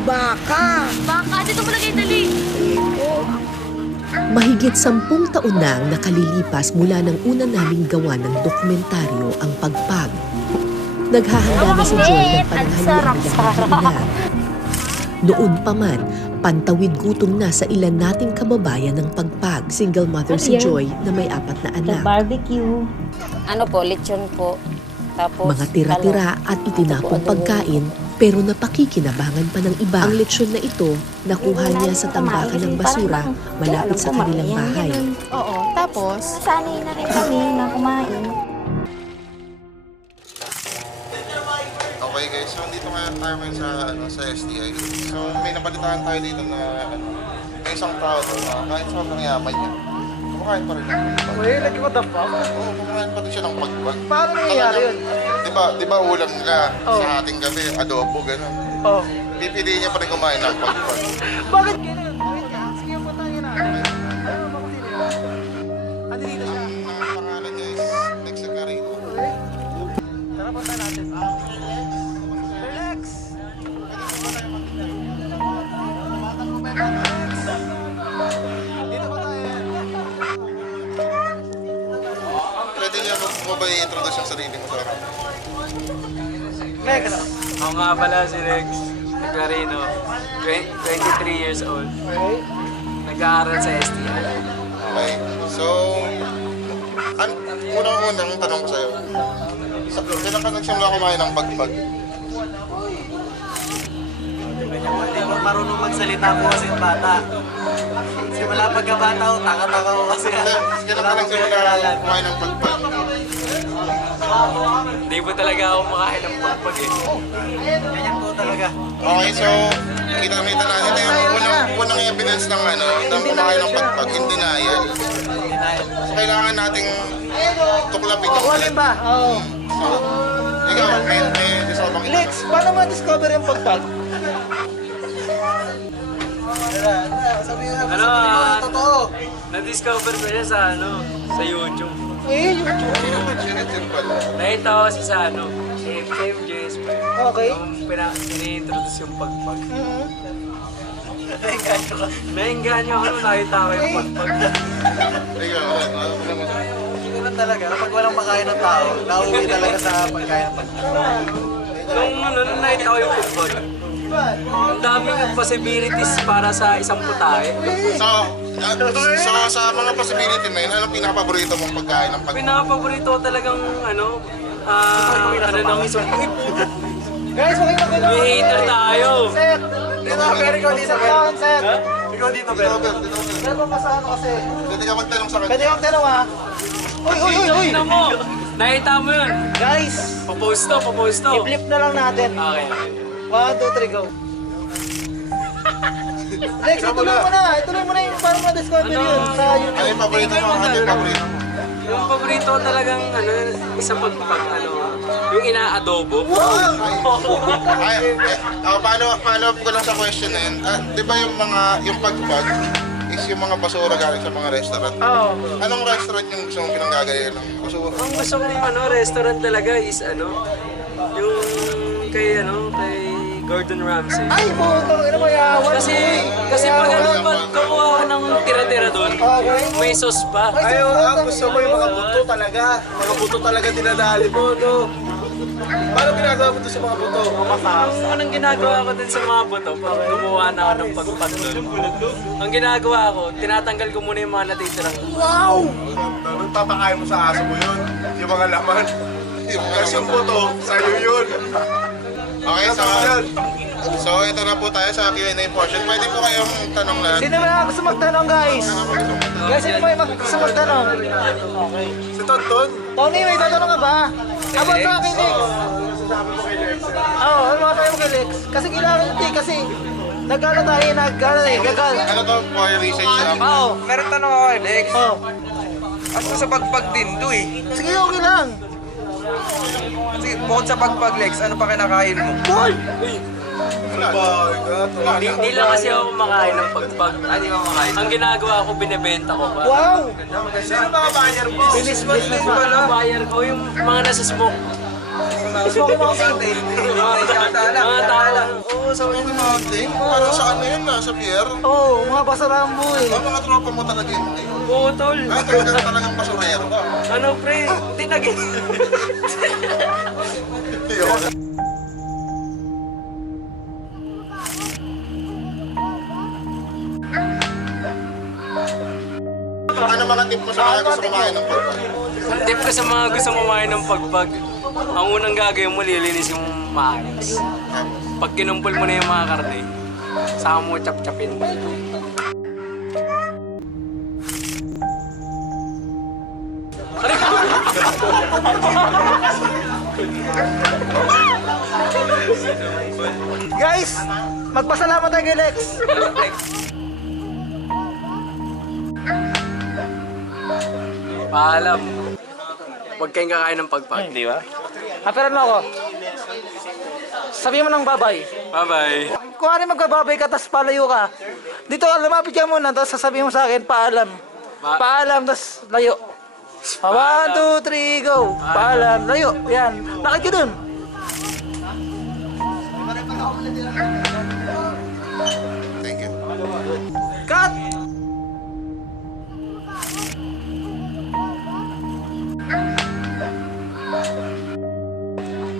Baka, dito mo lagay dali. Mahigit 10 taon nang nakalilipas mula ng una naming gawa ng dokumentaryo ang Pagpag. Naghahanda na si Joy ng pananghalian ng hapunan. Noon pa man, pantawid gutom na sa ilan nating kababayan ng Pagpag. Single mother si Joy na may 4 na anak. Barbecue. Ano po, lechon po. Tapos, Mga tira-tira at itinapong pagkain pero napakikinabangan pa ng iba. Ang lechon na ito, nakuha niya sa tambakan ng basura malapit sa kanilang bahay. Oo. Tapos, nasanay na rin kami na kumain. Okay guys, so dito tayo ngayon sa STI. So may napalitan tayo dito na may isang tao doon na kahit sobrang yaman niya, kumakain pa rin ng pagpag. Uy, like what the fuck? Oo, kumakain pa rin siya ng pagpag. Paano nangyayari yun? Di ba ulam nila sa ating gabi, adobo, gano'n. Oh. Pipiliin niya pa rin kumain ng pagpag. Bakit ganun? Wait nga, sige po tayo na. Ano ba kung sino yun? Andi dito siya. Ang pangalan niya is Lexa Carino. Okay. Tara, punta natin. Relax! Dito ba tayo? Pwede niya mo ba i-introduce yung sarili mo sa akin? Lex! Ako nga pala si Rex Carino, 23 years old. Okay. Nag-aaral sa STI. Okay, so unang-unang tanong ko sa'yo. Kailan ka nagsimula kumain ng pagpag? Hindi ko marunong magsalita po kasi yung bata. Simula pagkabata ko, taka-taka ko kasi. Kailan ka nagsimula kumain ng pagpag? Hindi po talaga ako makain ng pagpag eh. Ganyan po talaga. Okay, so kita-kita natin ito yung unang evidence ng ng kumain ng pagpag, in denial. So kailangan nating tuklapin yung Kukunin ba? Oo. Ikaw, may resolve ang Lex, paano ma-discover yung pagpag? Ano, na-discover ko siya sa YouTube. Eh, Sinit pala. Nakita ko kasi sa si MJS pa yun. Okay. Nung ini-introduce yung pagpag. Nainganyo ka. Nainganyo ako nung nakita ko yung pagpag. Ikaw, ano mo? Ganun talaga, pag walang makain ng tao, nauwi talaga sa pagkain ng pagkain. Nung nakita ko yung pagpag, ang daming possibilities para sa isang putahe. So sa mga possibility na yun, anong pinaka-paborito mong pagkain ng pagpag? Pinapaborito ko talagang ng isang Guys, makita ko lang. may hater tayo. Set! Dito, pero ikaw dito, Ben. Set! Ikaw dito, Ben. Pero kung masano kasi. Pwede ka magtanong sa Pwede kanya. kang tanong ha. Uy! Tignan mo! Nakita mo yun! Guys, Papost to. i-flip na lang natin. Okay. 1, 2, 3, go. Lex, ituloy mo na. Ituloy mo na yung parang ma-discover yun sa YouTube. Ano yung paborito mo? Ano yung paborito? Yung paborito ko talagang isa pagpag yung ina-adobo. Ay, follow up ko lang sa question na yun. Di ba yung pagpag is yung mga basura galing sa mga restaurant? Oo. Anong restaurant yung gusto mong pinanggagayan ng basura? Ang gusto kong restaurant talaga is yung kay Gordon Ramsay. Ay, putang ina mo yawan. Kasi pag kukuha ko ng tira-tira doon, Okay. may sauce pa. Ayaw, gusto mo yung mga buto talaga. Mga buto talaga dinadali mo, no? Paano ginagawa mo ito sa mga buto? Anong ginagawa ko din sa mga buto pag gumawa na ako ng pagpag doon? Ang ginagawa ko, tinatanggal ko muna yung mga natitirang. Wow! Papakain mo sa aso mo yun, yung mga laman. Kasi yung buto, sa'yo yun. Okay, so ito na po tayo sa Q&A portion. Pwede po kayong tanong lang. Sino ba gusto magtanong, guys? Guys, sino ba yung gusto magtanong? Si Tonton, Tony, may tatanong ka ba? About sa akin, Lex. Oo, ano mga tayo kay Lex? Kasi kailangan yun, kasi nagkala tayo, nagkala. Ano to po yung research lang? Oo. Meron tanong ako kay Lex. Oo. Asa sa pagpag din do eh. Sige, okay lang. Kasi bukod sa pagpag Lex, ano pa kinakain mo? Boy! Hindi lang kasi ako kumakain ng pagpag. Hindi mo makain. Ang ginagawa ko, binibenta ko pa. Wow! Sino ba ang buyer mo? Business pala. Ang buyer ko, yung mga nasa smoke. Smoke mountain. Mga tao. Oo, sa Smoky Mountain? Parang sa ano yun sa pier? Oo, mga basarambo eh. Ang mga tropa mo talaga yun. Oo, tol. Talagang basurero ka. Ano, pre? Hindi naging... Ano mga tip mo sa mga gusto kumain ng pagpag? Tip ko sa mga gusto kumain ng pagpag, ang unang gagawin mo, lilinis yung maayos. Pag kinumpol mo na yung mga karne, saka mo chap-chapin. Guys, magpasalamat tayo kay Lex. Paalam. Huwag kayong kakain ng pagpag. Di ba? Haperan mo ako. Sabi mo ng babay. Bye-bye. Kung ano magbababay ka, tapos palayo ka. Dito, lumapit ka muna, tapos sasabihin mo sa akin, paalam. Paalam, tapos layo. 1, 2, 3, go. Paalam, layo. Yan. Bakit ka dun? Thank you. Cut!